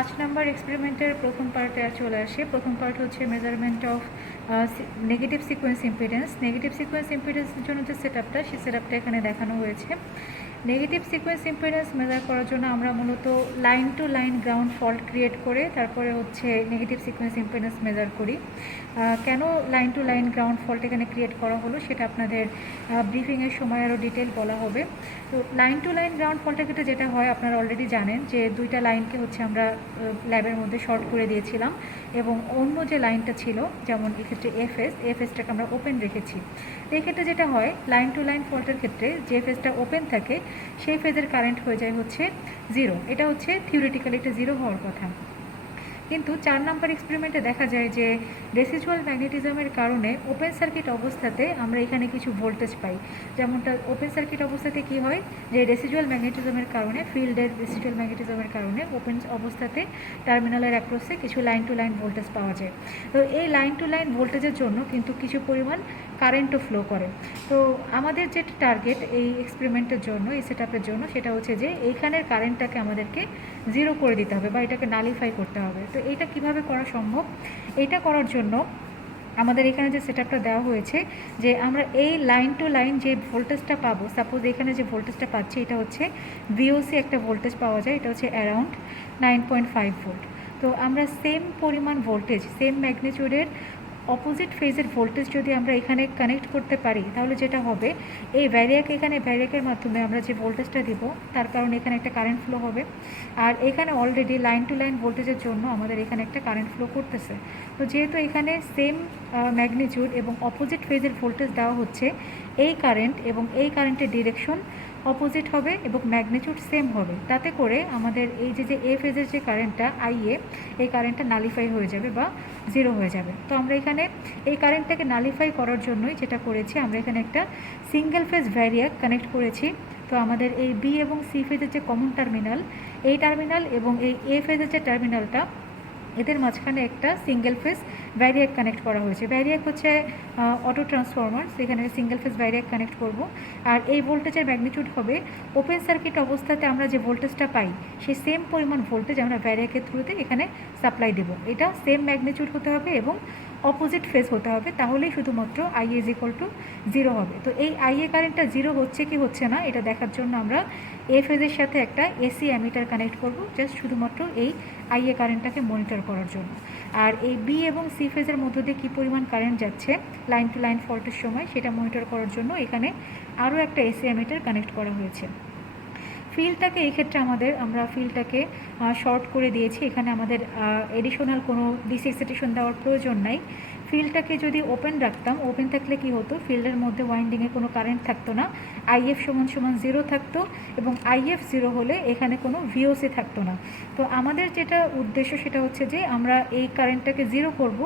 5 number এক্সপেরিমেন্টের প্রথম পার্টে চলে আসে। প্রথম পার্ট হচ্ছে measurement of negative sequence impedance. Negative sequence ইম্পিডেন্সের জন্য যে সেটআপটা, সেই সেটআপটা এখানে দেখানো হয়েছে। নেগেটিভ সিকোয়েন্স ইম্পিডেন্স মেজার করার জন্য আমরা মূলত line to line ground fault create করে তারপরে হচ্ছে নেগেটিভ সিকোয়েন্স ইম্পিডেন্স মেজার করি। কেন line to line ground fault এখানে ক্রিয়েট করা হলো সেটা আপনাদের ব্রিফিংয়ের সময় আরও ডিটেল বলা হবে। তো লাইন টু লাইন গ্রাউন্ড ফল্টের ক্ষেত্রে যেটা হয় আপনারা অলরেডি জানেন যে দুইটা লাইনকে হচ্ছে আমরা ল্যাবের মধ্যে শর্ট করে দিয়েছিলাম এবং অন্য যে লাইনটা ছিল, যেমন এক্ষেত্রে এফএসটাকে আমরা ওপেন রেখেছি। এই ক্ষেত্রে যেটা হয় লাইন টু লাইন ফল্টের ক্ষেত্রে যে ফেজটা ওপেন থাকে সেই ফেজের কারেন্ট হয়ে যায় হচ্ছে 0। এটা হচ্ছে থিওরিটিক্যালি একটা 0 হওয়ার কথা। কিন্তু 4 নাম্বার এক্সপেরিমেন্টে দেখা যায় যে রেসিজুয়াল ম্যাগনেটিজমের কারণে ওপেন সার্কিট অবস্থাতে আমরা এখানে কিছু ভোল্টেজ পাই। যেমনটা ওপেন সার্কিট অবস্থাতে কি হয় যে রেসিজুয়াল ম্যাগনেটিজমের কারণে, ফিল্ডের রেসিজুয়াল ম্যাগনেটিজমের কারণে ওপেন অবস্থাতে টার্মিনালের অ্যাক্রসে কিছু লাইন টু লাইন ভোল্টেজ পাওয়া যায়। তো এই লাইন টু লাইন ভোল্টেজের জন্য কিন্তু কিছু পরিমাণ কারেন্টও ফ্লো করে। তো আমাদের যে টার্গেট এই এক্সপেরিমেন্টের জন্য, এই সেটআপের জন্য, সেটা হচ্ছে যে এইখানের কারেন্টটাকে আমাদেরকে 0 করে দিতে হবে বা এটাকে নালিফাই করতে হবে। তো এইটা কিভাবে করা সম্ভব? এটা করার জন্য আমাদের এখানে যে সেটআপটা দেওয়া হয়েছে যে আমরা এই লাইন টু লাইন যে ভোল্টেজটা পাবো, সাপোজ এখানে যে ভোল্টেজটা পাচ্ছি এটা হচ্ছে ভিওসি একটা ভোল্টেজ পাওয়া যায়, এটা হচ্ছে অ্যারাউন্ড 9.5 ভোল্ট। তো আমরা সেম পরিমাণ ভোল্টেজ, সেম ম্যাগনিটিউডের অপোজিট ফেজের ভোল্টেজ যদি আমরা এখানে কানেক্ট করতে পারি তাহলে যেটা হবে এই ভ্যারিয়াকের মাধ্যমে আমরা যে ভোল্টেজটা দিব তার কারণে এখানে একটা কারেন্ট ফ্লো হবে। আর এখানে অলরেডি লাইন টু লাইন ভোল্টেজের জন্য আমাদের এখানে একটা কারেন্ট ফ্লো করতেছে। তো যেহেতু এখানে সেম ম্যাগনিটিউড এবং অপোজিট ফেজের ভোল্টেজ দেওয়া হচ্ছে, এই কারেন্ট এবং এই কারেন্টের ডিরেকশন অপোজিট হবে এবং ম্যাগনিটিউড সেম হবে। তাতে করে আমাদের এই যে এ ফেজের যে কারেন্টটা আইএ, এই কারেন্টটা নালিফাই হয়ে যাবে বা 0 হয়ে যাবে। তো আমরা এখানে এই কারেন্টটাকে নালিফাই করার জন্যই যেটা করেছি, আমরা এখানে একটা সিঙ্গেল ফেজ ভ্যারিয়াক কানেক্ট করেছি। তো আমাদের এই বি এবং সি ফেজের যে কমন টার্মিনাল, এই টার্মিনাল এবং এই এ ফেজের যে টার্মিনালটা, এদের মাঝখানে একটা সিঙ্গেল ফেজ ভ্যারিয়াক কানেক্ট করা হয়েছে। ভ্যারিয়াক হচ্ছে অটো ট্রান্সফরমার, সেখানে সিঙ্গেল ফেজ ভ্যারিয়াক কানেক্ট করব। আর এই ভোল্টেজের ম্যাগনিটিউড হবে ওপেন সার্কিট অবস্থাতে আমরা যে ভোল্টেজটা পাই সেই সেম পরিমাণ ভোল্টেজ আমরা ভ্যারিয়াকের থ্রুতে এখানে সাপ্লাই দেব। এটা সেম ম্যাগনিটিউড হতে হবে এবং অপোজিট ফেজ হতে হবে, তাহলেই শুধুমাত্র আইএ ইজ ইকুয়াল টু 0 হবে। তো এই আইএ কারেন্টটা 0 হচ্ছে কি হচ্ছে না এটা দেখার জন্য আমরা এ ফেজের সাথে একটা এসি অ্যামিটার কানেক্ট করব, জাস্ট শুধুমাত্র এই আইএ কারেন্টটাকে মনিটর করার জন্য। আর এই বি এবং সি ফেজের মধ্য দিয়ে কী পরিমাণ কারেন্ট যাচ্ছে লাইন টু লাইন ফল্টের সময় সেটা মনিটর করার জন্য এখানে আরও একটা এসি অ্যামিটার কানেক্ট করা হয়েছে। ফিল্ডটাকে এই ক্ষেত্রে আমরা ফিল্ডটাকে শর্ট করে দিয়েছি। এখানে আমাদের এডিশনাল কোনো ডিসি এক্সাইটেশন দেওয়ার প্রয়োজন নাই। ফিল্ডটাকে যদি ওপেন রাখতাম, ওপেন থাকলে কি হতো, ফিল্ডের মধ্যে ওয়াইন্ডিংয়ে কোনো কারেন্ট থাকতো না, আইএফ সমান 0 থাকতো এবং আইএফ 0 হলে এখানে কোনো ভিওসি থাকতো না। তো আমাদের যেটা উদ্দেশ্য সেটা হচ্ছে যে আমরা এই কারেন্টটাকে 0 করব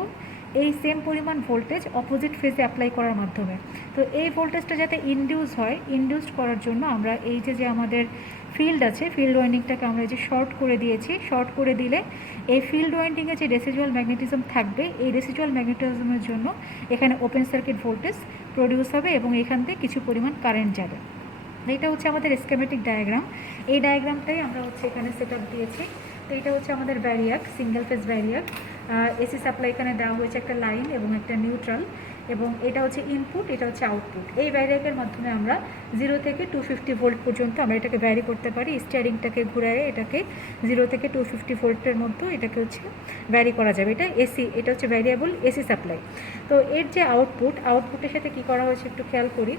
এই সেম পরিমাণ ভোল্টেজ অপোজিট ফেজে অ্যাপ্লাই করার মাধ্যমে। তো এই ভোল্টেজটা যাতে ইনডিউস হয়, ইনডিউসড করার জন্য আমরা এই যে আমাদের ফিল্ড আছে, ফিল্ড ওয়াইন্ডিংটাকে আমরা যে শর্ট করে দিয়েছি। শর্ট করে দিলে এই ফিল্ড ওয়াইন্ডিংয়ে যে রেসিজুয়াল ম্যাগনেটিজম থাকবে, এই রেসিজুয়াল ম্যাগনেটিজমের জন্য এখানে ওপেন সার্কিট ভোল্টেজ প্রডিউস হবে এবং এখান থেকে কিছু পরিমাণ কারেন্ট যাবে। এইটা হচ্ছে আমাদের স্কেমেটিক ডায়াগ্রাম। এই ডায়াগ্রামটাই আমরা হচ্ছে এখানে সেট আপ দিয়েছি। তো এটা হচ্ছে আমাদের ভ্যারিয়াক, সিঙ্গেল ফেজ ভ্যারিয়াক। এসি সাপ্লাই এখানে দেওয়া হয়েছে একটা লাইন এবং একটা নিউট্রাল, এবং এটা হচ্ছে ইনপুট, এটা হচ্ছে আউটপুট। এই ভ্যারিয়াকের মাধ্যমে আমরা 0 থেকে 250 ভোল্ট পর্যন্ত আমরা এটাকে ভ্যারি করতে পারি। স্টিয়ারিংটাকে ঘুরায় এটাকে 0 থেকে 250 ভোল্টের মধ্যে এটাকে হচ্ছে ভ্যারি করা যাবে। এটা এসি, এটা হচ্ছে ভ্যারিয়েবল এসি সাপ্লাই। তো এর যে আউটপুটের সাথে কি করা হয়েছে একটু খেয়াল করি।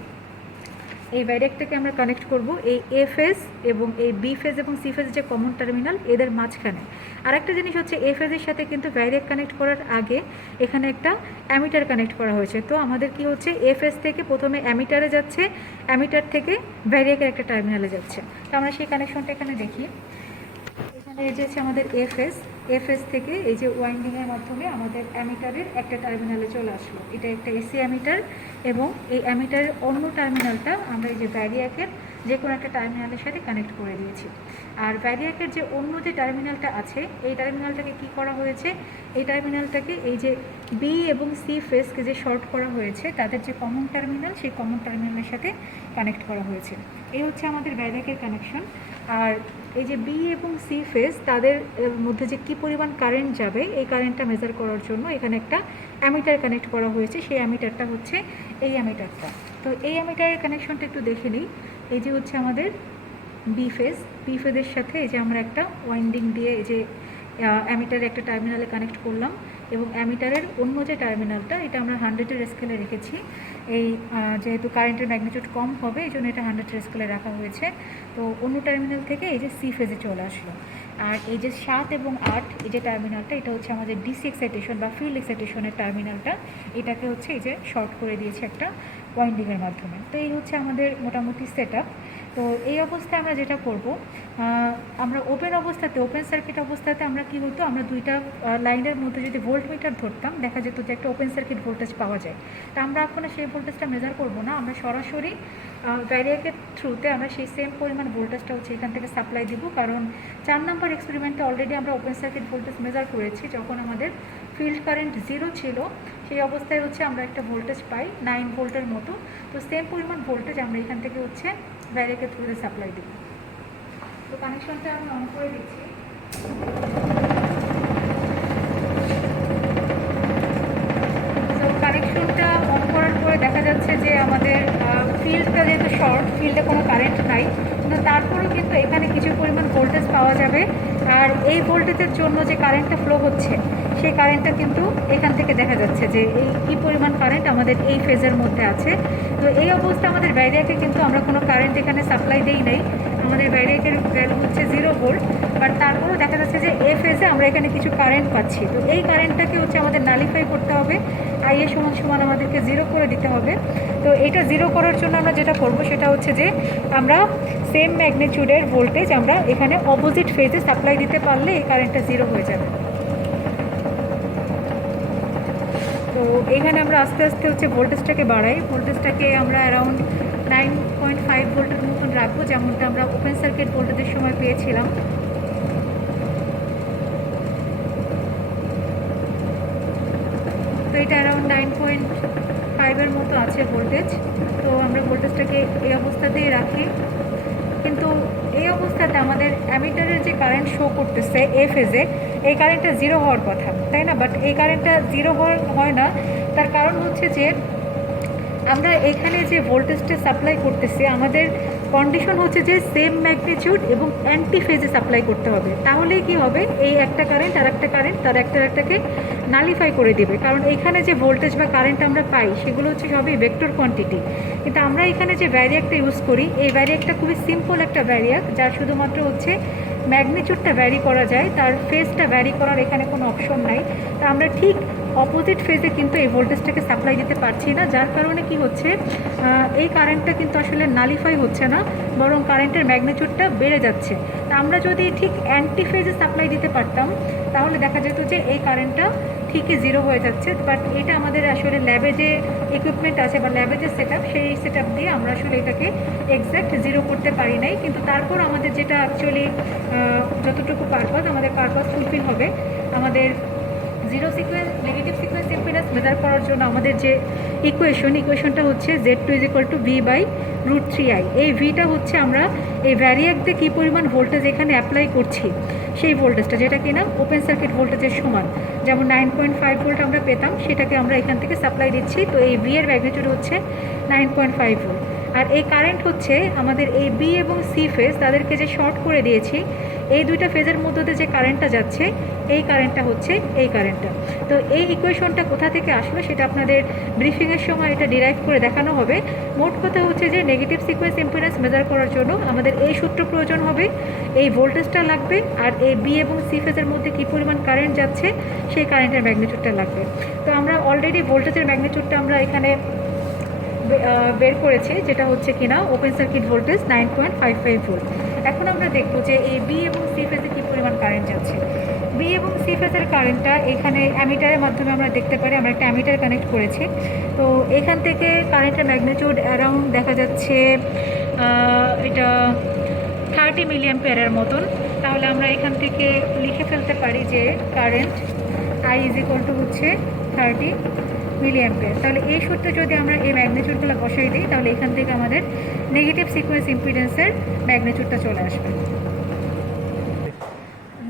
এই ভ্যারিয়াকটাকে আমরা কানেক্ট করব এই এ ফেজ এবং এই বি ফেজ এবং সি ফেজ যে কমন টার্মিনাল এদের মাঝখানে। আরেকটা জিনিস হচ্ছে এ ফেজের সাথে কিন্তু ভ্যারিয়াক কানেক্ট করার আগে এখানে একটা অ্যামিটার কানেক্ট করা হয়েছে। তো আমাদের কি হচ্ছে এ ফেজ থেকে প্রথমে অ্যামিটারে যাচ্ছে, অ্যামিটার থেকে ভ্যারিয়াকের একটা টার্মিনালে যাচ্ছে। তো আমরা সেই কানেকশনটা এখানে দেখি। এখানে এই যে হচ্ছে আমাদের এফএস থেকে এই যে ওয়াইন্ডিংয়ের মাধ্যমে আমাদের অ্যামিটারের একটা টার্মিনালে চলে আসলো। এটা একটা এসি অ্যামিটার এবং এই অ্যামিটারের অন্য টার্মিনালটা আমরা এই যে ভ্যারিয়াকের যে কোনো একটা টার্মিনালের সাথে কানেক্ট করে দিয়েছি। আর ভ্যারিয়াকের যে অন্য যে টার্মিনালটা আছে এই টার্মিনালটাকে কি করা হয়েছে, এই টার্মিনালটাকে এই যে বি এবং সি ফেসকে যে শর্ট করা হয়েছে তাদের যে কমন টার্মিনাল, সেই কমন টার্মিনালের সাথে কানেক্ট করা হয়েছে। এই হচ্ছে আমাদের ভ্যারিয়াকের কানেকশন। আর এই যে বি এবং সি ফেজ তাদের মধ্যে যে কী পরিমাণ কারেন্ট যাবে এই কারেন্টটা মেজার করার জন্য এখানে একটা অ্যামিটার কানেক্ট করা হয়েছে। সেই অ্যামিটারটা হচ্ছে এই অ্যামিটারটা। তো এই অ্যামিটারের কানেকশনটা একটু দেখে নিই। এই যে হচ্ছে আমাদের বি ফেজের সাথে এই যে আমরা একটা ওয়াইন্ডিং দিয়ে এই যে অ্যামিটারে একটা টার্মিনালে কানেক্ট করলাম এবং অ্যামিটারের অন্য যে টার্মিনালটা এটা আমরা 100-এর স্কেলে রেখেছি। এই যেহেতু কারেন্টের ম্যাগনিটিউড কম হবে এই জন্য এটা 100-এর স্কেলে রাখা হয়েছে। তো অন্য টার্মিনাল থেকে এই যে সি ফেজে চলে আসলো। আর এই যে 7 এবং 8 এই যে টার্মিনালটা এটা হচ্ছে আমাদের ডিসি এক্সাইটেশন বা ফিল্ড এক্সাইটেশনের টার্মিনালটা। এটাকে হচ্ছে এই যে শর্ট করে দিয়েছে একটা ওয়াইন্ডিংয়ের মাধ্যমে। তো এই হচ্ছে আমাদের মোটামুটি সেট আপ। তো এই অবস্থায় আমরা যেটা করব, আমরা ওপেন সার্কিট অবস্থাতে আমরা কি হতো, আমরা দুইটা লাইনের মধ্যে যদি ভোল্টমিটার ধরতাম দেখা যেত যে একটা ওপেন সার্কিট ভোল্টেজ পাওয়া যায়। তা আমরা এখন সেই ভোল্টেজটা মেজার করব না, আমরা সরাসরি ভ্যারিয়াকের থ্রুতে আমরা সেই সেম পরিমাণ ভোল্টেজটা হচ্ছে এখান থেকে সাপ্লাই দিব। কারণ 4 নম্বর এক্সপেরিমেন্টে অলরেডি আমরা ওপেন সার্কিট ভোল্টেজ মেজার করেছি যখন আমাদের ফিল্ড কারেন্ট 0 ছিল। সেই অবস্থায় হচ্ছে আমরা একটা ভোল্টেজ পাই 9 ভোল্টের মতো। তো সেম পরিমাণ ভোল্টেজ আমরা এখান থেকে হচ্ছে ভ্যারিয়াকের থ্রুতে সাপ্লাই দিব। তো কানেকশনটা আমি অন করে দিচ্ছি। তো কানেকশনটা অন করার পরে দেখা যাচ্ছে যে আমাদের ফিল্ডটা যেহেতু শর্ট, ফিল্ডে কোনো কারেন্ট নাই, কিন্তু তারপরেও কিন্তু এখানে কিছু পরিমাণ ভোল্টেজ পাওয়া যাবে। আর এই ভোল্টেজের জন্য যে কারেন্টটা ফ্লো হচ্ছে সেই কারেন্টটা কিন্তু এখান থেকে দেখা যাচ্ছে যে এই কী পরিমাণ কারেন্ট আমাদের এই ফেজের মধ্যে আছে। তো এই অবস্থায় আমাদের ভ্যারিয়াকে কিন্তু আমরা কোনো কারেন্ট এখানে সাপ্লাই দেই নাই, আমাদের ভ্যারিয়াকের ভ্যালু হচ্ছে 0 ভোল্ট। বাট তারপরেও দেখা যাচ্ছে যে এ ফেজে আমরা এখানে কিছু কারেন্ট পাচ্ছি। তো এই কারেন্টটাকে হচ্ছে আমাদের নালিফাই করতে হবে, আই এ সমান আমাদেরকে 0 করে দিতে হবে। তো এটা 0 করার জন্য আমরা যেটা করব সেটা হচ্ছে যে আমরা সেম ম্যাগনিটিউডের ভোল্টেজ আমরা এখানে অপোজিট ফেজে সাপ্লাই দিতে পারলে এই কারেন্টটা 0 হয়ে যাবে। তো এখানে আমরা আস্তে আস্তে হচ্ছে ভোল্টেজটাকে বাড়াই, ভোল্টেজটাকে আমরা অ্যারাউন্ড 9.5 ভোল্টের মতন রাখবো, যেমনটা আমরা ওপেন সার্কিট ভোল্টেজের সময় পেয়েছিলাম। তো এটা অ্যারাউন্ড 9.5-এর মতো আছে ভোল্টেজ। তো আমরা ভোল্টেজটাকে এই অবস্থাতেই রাখি। কিন্তু এই অবস্থাতে আমাদের অ্যামিটারের যে কারেন্ট শো করতেছে এ ফেজে এই কারেন্টটা 0 হওয়ার কথা, তাই না? বাট এই কারেন্টটা 0 হয় না। তার কারণ হচ্ছে যে আমরা এখানে যে ভোল্টেজটা সাপ্লাই করতেছি আমাদের কন্ডিশন হচ্ছে যে সেম ম্যাগনিটিউড এবং অ্যান্টি ফেজে সাপ্লাই করতে হবে। তাহলেই কি হবে, এই একটা কারেন্ট আর একটা কারেন্ট তার একটাকে নালিফাই করে দেবে। কারণ এখানে যে ভোল্টেজ বা কারেন্ট আমরা পাই সেগুলো হচ্ছে সবই ভেক্টর কোয়ান্টিটি। কিন্তু আমরা এখানে যে ভ্যারিয়াকটা ইউজ করি এই ভ্যারিয়াকটা খুবই সিম্পল একটা ভ্যারিয়াক, যার শুধুমাত্র হচ্ছে ম্যাগনিটিউডটা ভ্যারি করা যায়, তার ফেজটা ভ্যারি করার এখানে কোনো অপশন নাই। তা আমরা ঠিক অপোজিট ফেজে কিন্তু এই ভোল্টেজটাকে সাপ্লাই দিতে পারছি না, যার কারণে কি হচ্ছে এই কারেন্টটা কিন্তু আসলে নালিফাই হচ্ছে না, বরং কারেন্টের ম্যাগনিটিউডটা বেড়ে যাচ্ছে। তা আমরা যদি ঠিক অ্যান্টি ফেজে সাপ্লাই দিতে পারতাম তাহলে দেখা যেত যে এই কারেন্টটা ঠিকই 0 হয়ে যাচ্ছে। বাট এটা আমাদের আসলে ল্যাবে যে ইকুইপমেন্ট আছে বা ল্যাবে যে সেট সেই সেট দিয়ে আমরা আসলে এটাকে এক্স্যাক্ট 0 করতে পারি নাই। কিন্তু তারপর আমাদের যেটা অ্যাকচুয়ালি যতটুকু আমাদের পারপাস ফুলফিল হবে, আমাদের নেগেটিভ সিকোয়েন্স ইম্পিডেন্স মেজার করার জন্য আমাদের যে ইকুয়েশনটা হচ্ছে Z2 = V/√3I। এই ভিটা হচ্ছে আমরা এই ভ্যারিয়াক দিয়ে কী পরিমাণ ভোল্টেজ এখানে অ্যাপ্লাই করছি সেই ভোল্টেজটা, যেটা কিনা ওপেন সার্কিট ভোল্টেজের সমান। যেমন 9.5 ভোল্ট আমরা পেতাম, সেটাকে আমরা এখান থেকে সাপ্লাই দিচ্ছি। তো এই ভি এর ম্যাগনিটিউড হচ্ছে 9.5 ভোল্ট। আর এই কারেন্ট হচ্ছে আমাদের এই বি এবং সি ফেজ তাদেরকে যে শর্ট করে দিয়েছি এই দুইটা ফেজের মধ্যে যে কারেন্টটা যাচ্ছে এই কারেন্টটা হচ্ছে এই কারেন্টটা। তো এই ইকুয়েশনটা কোথা থেকে আসলো সেটা আপনাদের ব্রিফিংয়ের সময় এটা ডিরাইভ করে দেখানো হবে। মোট কথা হচ্ছে যে নেগেটিভ সিকোয়েন্স ইম্পিডেন্স মেজার করার জন্য আমাদের এই সূত্র প্রয়োজন হবে, এই ভোল্টেজটা লাগবে, আর এই বি এবং সি ফেজের মধ্যে কী পরিমাণ কারেন্ট যাচ্ছে সেই কারেন্টের ম্যাগনিটিউডটা লাগবে। তো আমরা অলরেডি ভোল্টেজের ম্যাগনিটিউডটা আমরা এখানে বের করেছি, যেটা হচ্ছে কিনা ওপেন সার্কিট ভোল্টেজ 9.55 ভোল্ট। এখন আমরা দেখবো যে এই বি এবং সি ফেজে কী পরিমাণ কারেন্ট যাচ্ছে। বি এবং সি ফেজের কারেন্টটা এখানে অ্যামিটারের মাধ্যমে আমরা দেখতে পারি, আমরা একটা অ্যামিটার কানেক্ট করেছি। তো এখান থেকে কারেন্টের ম্যাগনিটিউড অ্যারাউন্ড দেখা যাচ্ছে এটা 30 মিলিঅ্যাম্পিয়ারের মতন। তাহলে আমরা এখান থেকে লিখে ফেলতে পারি যে কারেন্ট I হচ্ছে 30 মিলিঅ্যাম্পিয়ার। তাহলে এই সূত্রে যদি আমরা এই ম্যাগনিটিউডগুলো বসাই দিই তাহলে এখান থেকে আমাদের নেগেটিভ সিকোয়েন্স ইম্পিডেন্সের ম্যাগনিটিউডটা চলে আসবে।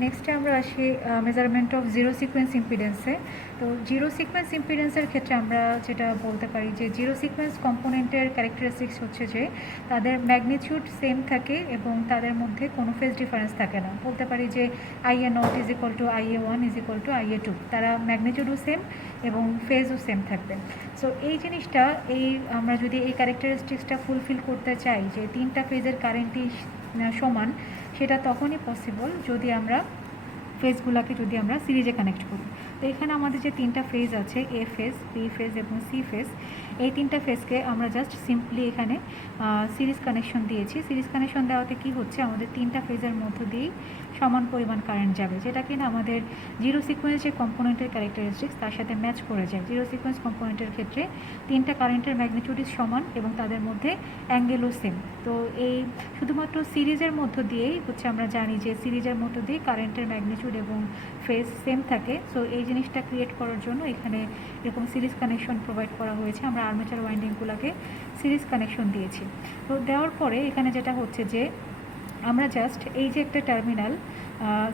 নেক্সটে আমরা আসি মেজারমেন্ট অফ জিরো সিকোয়েন্স ইম্পিডেন্সে। তো জিরো সিকোয়েন্স ইম্পিডেন্সের ক্ষেত্রে আমরা যেটা বলতে পারি যে জিরো সিকোয়েন্স কম্পোনেন্টের ক্যারেক্টারিস্টিক্স হচ্ছে যে তাদের ম্যাগনিটিউড সেম থাকে এবং তাদের মধ্যে কোনো ফেজ ডিফারেন্স থাকে না। বলতে পারি যে IA0 is equal to IA1 is equal to IA2, তারা ম্যাগনিটিউডও সেম এবং ফেজও সেম থাকবে। সো এই জিনিসটা আমরা যদি এই ক্যারেক্টারিস্টিক্সটা ফুলফিল করতে চাই যে তিনটা ফেজের কারেন্টই সমান, সেটা তখনই পসিবল যদি আমরা ফেজগুলোকে সিরিজে কানেক্ট করি। তো এখানে আমাদের যে তিনটা ফেজ আছে, এ ফেজ, বি ফেজ এবং সি ফেজ, এই তিনটা ফেজকে আমরা জাস্ট সিম্পলি এখানে সিরিজ কানেকশন দিয়েছি। সিরিজ কানেকশন দেওয়াতে কি হচ্ছে, আমাদের তিনটা ফেজের মধ্য দিয়েই সমান পরিমাণ কারেন্ট যাবে, যেটা কিনা আমাদের জিরো সিকোয়েন্স যে কম্পোনেন্টের ক্যারেক্টারিস্টিক্স তার সাথে ম্যাচ করে যায়। জিরো সিকোয়েন্স কম্পোনেন্টের ক্ষেত্রে তিনটা কারেন্টের ম্যাগনিটিউড সমান এবং তাদের মধ্যে অ্যাঙ্গেলও সেম। তো এই শুধুমাত্র সিরিজের মধ্য দিয়েই হচ্ছে আমরা জানি যে সিরিজের মধ্য দিয়েই কারেন্টের ম্যাগনিটিউড এবং ফেজ সেম থাকে। সো এই জিনিসটা ক্রিয়েট করার জন্য এখানে এরকম সিরিজ কানেকশন প্রোভাইড করা হয়েছে। আমরা আর্মেচার ওয়াইন্ডিংগুলোকে সিরিজ কানেকশন দিয়েছি। তো দেওয়ার পরে এখানে যেটা হচ্ছে যে আমরা জাস্ট এই যে একটা টার্মিনাল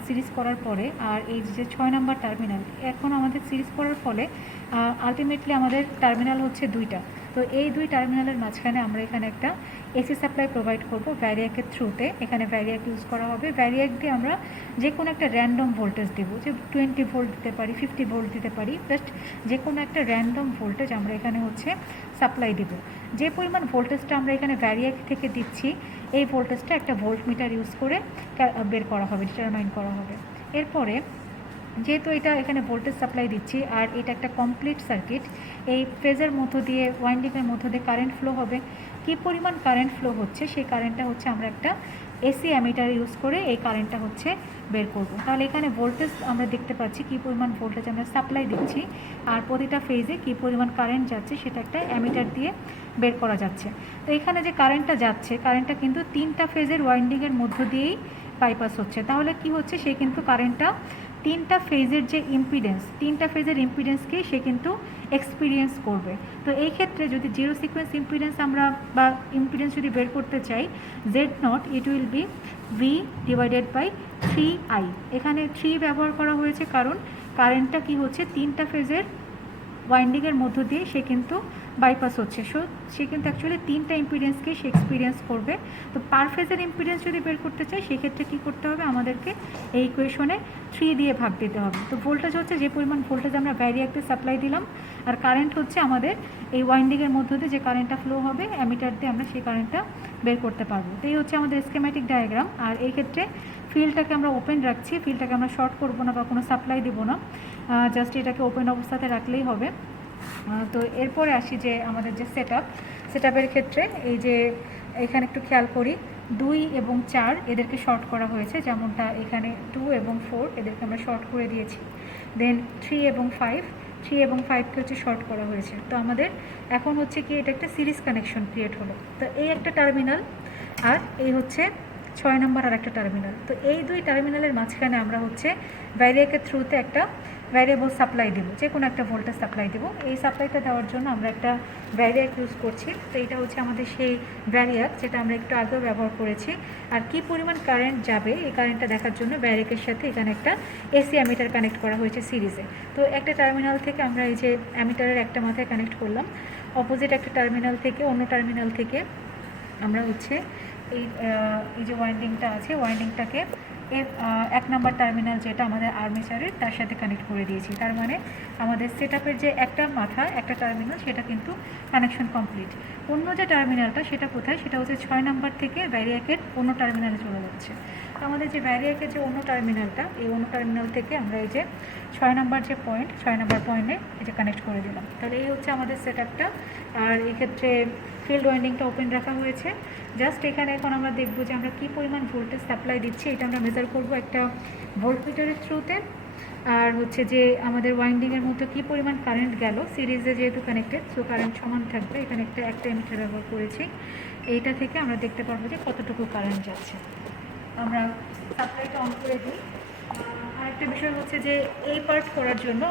সিরিজ করার পরে আর এই যে 6 নাম্বার টার্মিনাল, এখন আমাদের সিরিজ করার ফলে আলটিমেটলি আমাদের টার্মিনাল হচ্ছে দুইটা। তো এই দুই টার্মিনালের মাঝখানে আমরা এখানে একটা এসি সাপ্লাই প্রোভাইড করব ভ্যারিয়াকের থ্রুতে। এখানে ভ্যারিয়াক ইউজ করা হবে। ভ্যারিয়াক দিয়ে আমরা যে কোনো একটা র্যান্ডম ভোল্টেজ দেবো, যে 20 ভোল্ট দিতে পারি, 50 ভোল্ট দিতে পারি, জাস্ট যে কোনো একটা র্যান্ডম ভোল্টেজ আমরা এখানে হচ্ছে সাপ্লাই দেব। যে পরিমাণ ভোল্টেজটা আমরা এখানে ভ্যারিয়াক থেকে দিচ্ছি, এই ভোল্টেজটা একটা ভোল্টমিটার ইউজ করে বের করা হবে, ডিটারমাইন করা হবে। এরপরে যেহেতু এটা এখানে ভোল্টেজ সাপ্লাই দিচ্ছি আর এটা একটা কমপ্লিট সার্কিট, এই ফেজের মধ্য দিয়ে ওয়াইন্ডিংয়ের মধ্য দিয়ে কারেন্ট ফ্লো হবে। কী পরিমাণ কারেন্ট ফ্লো হচ্ছে সেই কারেন্টটা হচ্ছে আমরা একটা এসি অ্যামিটার ইউজ করে এই কারেন্টটা হচ্ছে বের করব। তাহলে এখানে ভোল্টেজ আমরা দেখতে পাচ্ছি কী পরিমাণ ভোল্টেজ আমরা সাপ্লাই দিচ্ছি আর প্রতিটা ফেজে কী পরিমাণ কারেন্ট যাচ্ছে সেটা একটা অ্যামিটার দিয়ে বের করা যাচ্ছে। তো এখানে যে কারেন্টটা যাচ্ছে, কারেন্টটা কিন্তু তিনটা ফেজের ওয়াইন্ডিংয়ের মধ্য দিয়েই বাইপাস হচ্ছে। তাহলে কি হচ্ছে, সে কিন্তু কারেন্টটা তিনটা ফেজের যে ইম্পিডেন্স, তিনটা ফেজের ইম্পিডেন্সকেই সে কিন্তু এক্সপিরিয়েন্স করবে। তো এই ক্ষেত্রে যদি জিরো সিকোয়েন্স ইম্পিডেন্স আমরা বা ইম্পিডেন্স যদি বের করতে চাই, Z0 it will be V divided by 3I। এখানে 3 ব্যবহার করা হয়েছে কারণ কারেন্টটা কি হচ্ছে তিনটা ফেজের ওয়াইন্ডিংয়ের মধ্য দিয়ে সে কিন্তু বাইপাস হচ্ছে। সে কিন্তু অ্যাকচুয়ালি তিনটা ইম্পিডেন্সকেই সে এক্সপিরিয়েন্স করবে। তো পার ফেজের ইম্পিডেন্স যদি বের করতে চাই সেক্ষেত্রে কী করতে হবে, আমাদেরকে এই ইকুয়েশনে 3 দিয়ে ভাগ দিতে হবে। তো ভোল্টেজ হচ্ছে যে পরিমাণ ভোল্টেজ আমরা ভ্যারিয়াককে সাপ্লাই দিলাম, আর কারেন্ট হচ্ছে আমাদের এই ওয়াইন্ডিংয়ের মধ্য দিয়ে যে কারেন্টটা ফ্লো হবে অ্যামিটার দিয়ে আমরা সেই কারেন্টটা বের করতে পারবো। তো এই হচ্ছে আমাদের স্কেম্যাটিক ডায়াগ্রাম। আর এই ক্ষেত্রে ফিল্ডটাকে আমরা ওপেন রাখছি, ফিল্ডটাকে আমরা শর্ট করবো না বা কোনো সাপ্লাই দেবো না, জাস্ট এটাকে ওপেন অবস্থাতে রাখলেই হবে। তো এরপরে আসি যে আমাদের যে সেটআপের ক্ষেত্রে এই যে এখানে একটু খেয়াল করি 2 এবং 4 এদেরকে শর্ট করা হয়েছে, যেমনটা এখানে 2 এবং 4 এদেরকে আমরা শর্ট করে দিয়েছি। দেন 3 এবং 5কে হচ্ছে শর্ট করা হয়েছে। তো আমাদের এখন হচ্ছে কি এটা একটা সিরিজ কানেকশন ক্রিয়েট হলো। তো এই একটা টার্মিনাল আর এই হচ্ছে 6 নম্বর আর একটা টার্মিনাল। তো এই দুই টার্মিনালের মাঝখানে আমরা হচ্ছে ভ্যারিয়াকের থ্রুতে একটা ভ্যারিয়েবল সাপ্লাই দেবো, যে কোনো একটা ভোল্টেজ সাপ্লাই দেবো। এই সাপ্লাইটা দেওয়ার জন্য আমরা একটা ভ্যারিয়াক ইউজ করছি। তো এটা হচ্ছে আমাদের সেই ভ্যারিয়াক যেটা আমরা একটু আগেও ব্যবহার করেছি। আর কি পরিমাণ কারেন্ট যাবে এই কারেন্টটা দেখার জন্য ভ্যারিয়াকের সাথে এখানে একটা এসি অ্যামিটার কানেক্ট করা হয়েছে সিরিজে। তো একটা টার্মিনাল থেকে আমরা এই যে অ্যামিটারের একটা মাথায় কানেক্ট করলাম, অপোজিট একটা টার্মিনাল থেকে অন্য টার্মিনাল থেকে আমরা হচ্ছে এই যে ওয়াইন্ডিংটা আছে ওয়াইন্ডিংটাকে এক নাম্বার টার্মিনাল যেটা আমাদের আর্মেচারের তার সাথে কানেক্ট করে দিয়েছি। তার মানে আমাদের সেটআপের যে একটা মাথা একটা টার্মিনাল সেটা কিন্তু কানেকশন কমপ্লিট। অন্য যে টার্মিনালটা সেটা কোথায়, সেটা হচ্ছে 6 নাম্বার থেকে ভ্যারিয়াকের অন্য টার্মিনালে চলে যাচ্ছে। তো আমাদের যে ভ্যারিয়াকের যে অন্য টার্মিনালটা, এই অন্য টার্মিনাল থেকে আমরা এই যে 6 নাম্বার যে পয়েন্ট, 6 নাম্বার পয়েন্টে এটা কানেক্ট করে দিলাম। তাহলে এই হচ্ছে আমাদের সেটআপটা। আর এই ক্ষেত্রে ফিল্ড ওয়াইন্ডিংটা ওপেন রাখা হয়েছে। জাস্ট এখানে এখন আমরা দেখব যে আমরা কী পরিমাণ ভোল্টেজ সাপ্লাই দিচ্ছি, এটা আমরা মেজার করব একটা ভোল্টমিটারের থ্রুতে। আর হচ্ছে যে আমাদের ওয়াইন্ডিংয়ের মধ্যে কী পরিমাণ কারেন্ট গেল, সিরিজে যেহেতু কানেক্টেড সো কারেন্ট সমান থাকবে। এখানে একটা এমিটার ব্যবহার করেছি, এইটা থেকে আমরা দেখতে পারবো যে কতটুকু কারেন্ট যাচ্ছে। আমরা সাপ্লাইটা অন করে দিই। আরেকটা বিষয় হচ্ছে যে এই পার্ট করার জন্য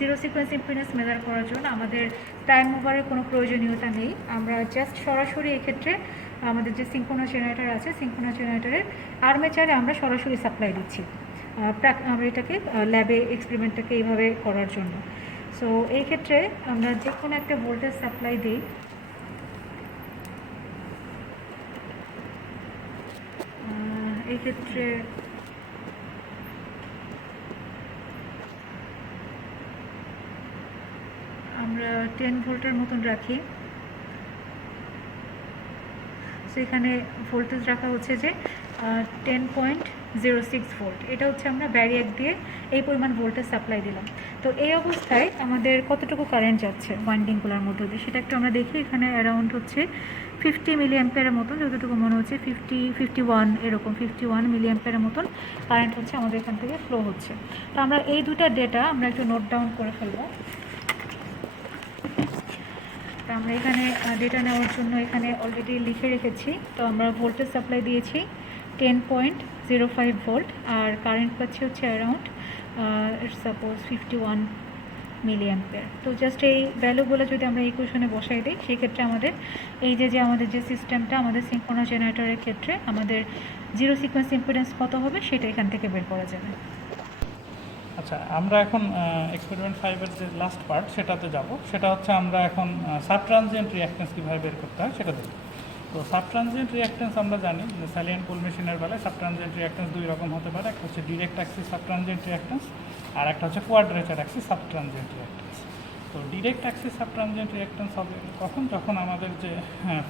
জিরো সিকোয়েন্স ইম্পিডেন্স মেজার করার জন্য আমাদের টাইম ওভারের কোনো প্রয়োজনীয়তা নেই। আমরা জাস্ট সরাসরি এক্ষেত্রে আমাদের যে সিঙ্ক্রোনাস জেনারেটর আছে সিঙ্ক্রোনাস জেনারেটরের আর্মেচারে আমরা সরাসরি সাপ্লাই দিচ্ছি। আমরা এটাকে ল্যাবে এক্সপেরিমেন্টটাকে এইভাবে করার জন্য। সো এই ক্ষেত্রে আমরা যে কোনো একটা ভোল্টেজ সাপ্লাই দিই, এই ক্ষেত্রে আমরা 10 ভোল্টের মতন রাখি। সো এখানে ভোল্টেজ রাখা হচ্ছে যে 10.06 ভোল্ট। এটা হচ্ছে আমরা ব্যারিয়ার দিয়ে এই পরিমাণ ভোল্টেজ সাপ্লাই দিলাম। তো এই অবস্থায় আমাদের কতটুকু কারেন্ট যাচ্ছে ওয়াইন্ডিংগুলোর মধ্যে দিয়ে সেটা একটু আমরা দেখি। এখানে অ্যারাউন্ড হচ্ছে 50 মিলি অ্যাম্পিয়ারের মতন, যতটুকু মনে হচ্ছে 51 এরকম 51 মিলি অ্যাম্পিয়ারের মতন কারেন্ট হচ্ছে আমাদের এখান থেকে ফ্লো হচ্ছে। তো আমরা এই দুটা ডেটা আমরা একটু নোট ডাউন করে ফেলবো। তো আমরা এখানে ডেটা নেওয়ার জন্য এখানে অলরেডি লিখে রেখেছি। তো আমরা ভোল্টেজ সাপ্লাই দিয়েছি 10.05 ভোল্ট, আর কারেন্ট পাচ্ছি হচ্ছে অ্যারাউন্ড সাপোজ 51 মিলি অ্যাম্পিয়ার। তো জাস্ট এই ভ্যালুগুলো যদি আমরা ইকুয়েশনে বসাই দিই, সেক্ষেত্রে আমাদের এই যে আমাদের যে সিস্টেমটা, আমাদের সিনক্রোনাস জেনারেটরের ক্ষেত্রে আমাদের জিরো সিকোয়েন্স ইম্পিডেন্স কত হবে সেটা এখান থেকে বের করা যাবে। আচ্ছা, আমরা এখন এক্সপেরিমেন্ট 5-এর যে লাস্ট পার্ট সেটাতে যাব। সেটা হচ্ছে আমরা এখন সাবট্রানজিয়েন্ট রিঅ্যাকট্যান্স কীভাবে বের করতে হয় সেটা দেখব। তো সাবট্রানজিয়েন্ট রিঅ্যাকট্যান্স আমরা জানি যে স্যালিয়েন্ট পুল মেশিনের বেলায় সাবট্রানজিয়েন্ট রিঅ্যাকট্যান্স দুই রকম হতে পারে। একটা হচ্ছে ডিরেক্ট অ্যাক্সিস সাবট্রানজিয়েন্ট রিঅ্যাকট্যান্স, আর একটা হচ্ছে কোয়াড্রেচার অ্যাক্সিস সাবট্রানজিয়েন্ট রিঅ্যাকট্যান্স। তো ডিরেক্ট অ্যাক্সিস সাবট্রানজিয়েন্ট রিঅ্যাকট্যান্স হবে কখন, যখন আমাদের যে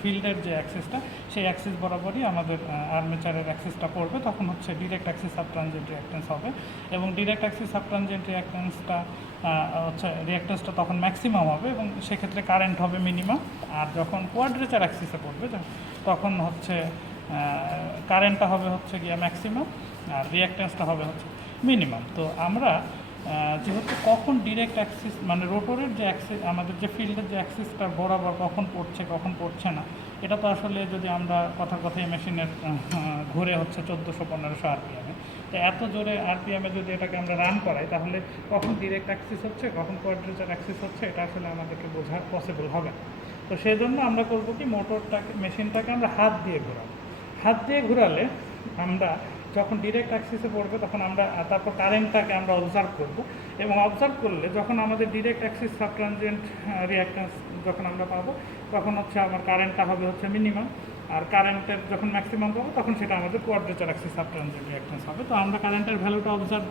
ফিল্ডের যে অ্যাক্সিসটা সেই অ্যাক্সিস বরাবরই আমাদের আর্মেচারের অ্যাক্সিসটা পড়বে, তখন হচ্ছে ডিরেক্ট অ্যাক্সিস সাবট্রানজিয়েন্ট রিঅ্যাকট্যান্স হবে। এবং ডিরেক্ট অ্যাক্সিস সাবট্রানজিয়েন্ট রিঅ্যাকট্যান্সটা হচ্ছে রিঅ্যাকট্যান্সটা তখন ম্যাক্সিমাম হবে এবং সেক্ষেত্রে কারেন্ট হবে মিনিমাম। আর যখন কোয়াড্রেচার অ্যাক্সিসে পড়বে তখন হচ্ছে কারেন্টটা হবে হচ্ছে গিয়া ম্যাক্সিমাম আর রিঅ্যাকট্যান্সটা হবে হচ্ছে মিনিমাম। তো আমরা যেহেতু কখন ডিরেক্ট অ্যাক্সিস মানে রোটরের যে অ্যাক্সিস, আমাদের যে ফিল্ডের যে অ্যাক্সিসটা বরাবর কখন পড়ছে কখন পড়ছে না, এটা তো আসলে যদি আমরা কথায় মেশিনের ঘুরে হচ্ছে 1400-1500 আরপিএমে, তো এত জোরে আরপিএমে যদি এটাকে আমরা রান করাই, তাহলে কখন ডিরেক্ট অ্যাক্সিস হচ্ছে কখন কোয়াড্রেচার অ্যাক্সিস হচ্ছে এটা আসলে আমাদেরকে বোঝা পসিবল হবে। তো সেই জন্য আমরা করবো কি, মেশিনটাকে আমরা হাত দিয়ে ঘোরাবো। হাত দিয়ে ঘোরালে আমরা যখন ডিরেক্ট অ্যাক্সিসে পড়বে তখন আমরা তারপর কারেন্টটাকে আমরা অবজার্ভ করব, এবং অবজার্ভ করলে যখন আমাদের ডিরেক্ট অ্যাক্সিস সাবট্রানজিয়েন্ট রিঅ্যাকট্যান্স যখন আমরা পাবো, তখন হচ্ছে আমার কারেন্টটা হবে হচ্ছে মিনিমাম, আর কারেন্টের যখন ম্যাক্সিমাম পাবো তখন সেটা আমাদের কোয়াড্রেচার অ্যাক্সিস সাবট্রানজিয়েন্ট রিঅ্যাকট্যান্স হবে। তো আমরা কারেন্টের ভ্যালুটা অবজার্ভ